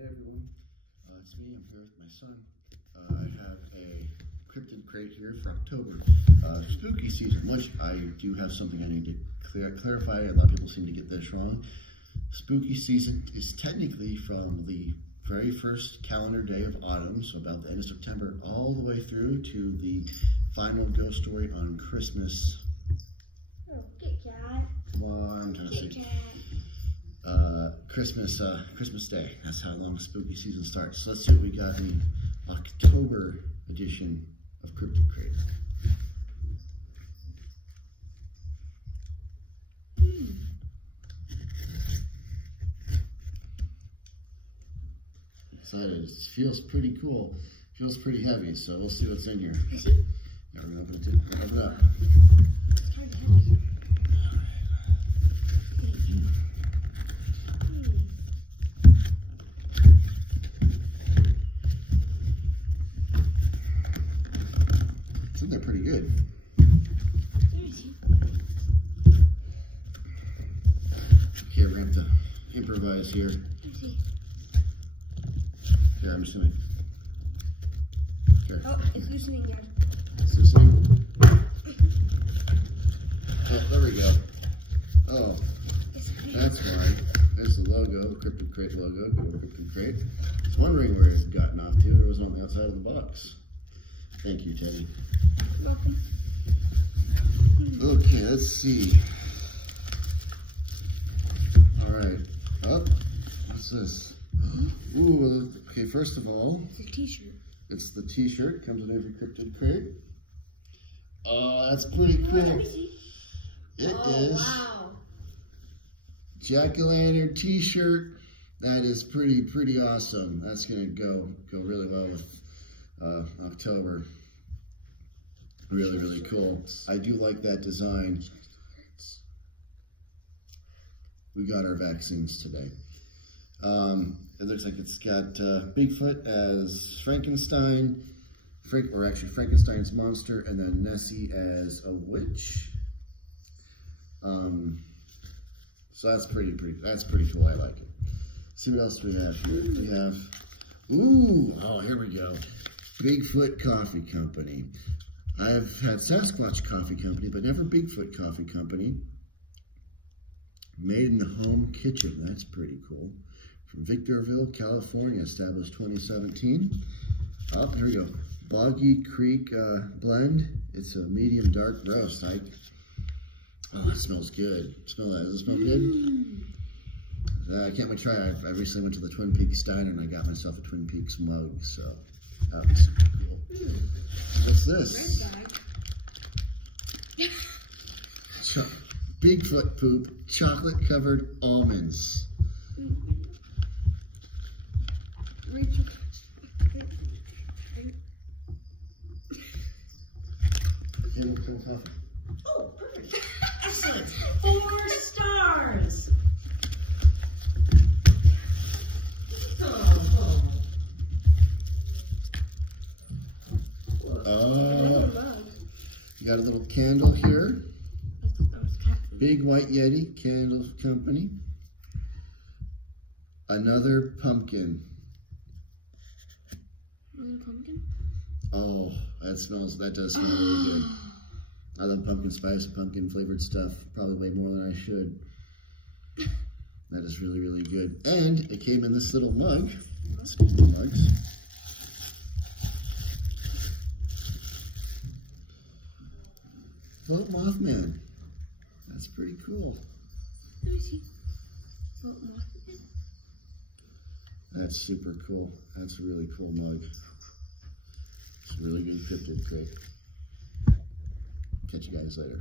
Hey everyone, it's me. I'm here with my son. I have a Cryptid Crate here for October, spooky season, which I do have something I need to clarify. A lot of people seem to get this wrong. Spooky season is technically from the very first calendar day of autumn, so about the end of September, all the way through to the final ghost story on Christmas. Oh, Kit Kat. Come on, I'm trying to see. Christmas Day. That's how long spooky season starts. So let's see what we got in the October edition of Cryptid Crate. Excited. It feels pretty cool. Feels pretty heavy, so we'll see what's in here. Yeah, we're gonna open it too. We're gonna open it up. It's kind of heavy. It's in there pretty good. Okay, we're gonna have to improvise here. Here, I'm just gonna. Okay. Oh, it's loosening here. It's loosening. Oh, there we go. Oh, that's why. There's the logo, the Cryptid Crate logo. Good old Cryptid Crate. I was wondering where it had gotten off to. It wasn't on the outside of the box. Thank you, Teddy. Welcome. Okay, let's see. All right. Oh, what's this? Ooh, okay, first of all, It's a t-shirt. it's the t-shirt. Comes in every Cryptid Crate. Oh, that's pretty cool. Let me see. It is Wow. jack-o'-lantern t-shirt. That is pretty awesome. That's gonna go really well with October. Really cool. I do like that design. We got our vaccines today. It looks like it's got Bigfoot as Frankenstein, Frankenstein's monster, and then Nessie as a witch. So that's pretty cool. I like it. Let's see what else we have here. We have, here we go. Bigfoot Coffee Company. I've had Sasquatch Coffee Company, but never Bigfoot Coffee Company. Made in the home kitchen. That's pretty cool. From Victorville, California, established 2017. Oh, here we go. Boggy Creek blend. It's a medium dark roast. Oh, it smells good. Smell that. Does it smell good? I can't wait to try it. I recently went to the Twin Peaks Diner and I got myself a Twin Peaks mug, so that was super cool. What's this? Bigfoot poop, chocolate covered almonds. Oh, perfect. Excellent. 4 stars. You got a little candle here. Big White Yeti Candle Company. Another pumpkin. Pumpkin? Oh, that does smell really good. I love pumpkin spice, pumpkin flavored stuff, probably way more than I should. That is really good. And it came in this little mug. Speaking of mugs. Vote Mothman. That's pretty cool. Let me see. Vote Mothman. That's super cool. That's a really cool mug. It's a really good Cryptid Crate. Catch you guys later.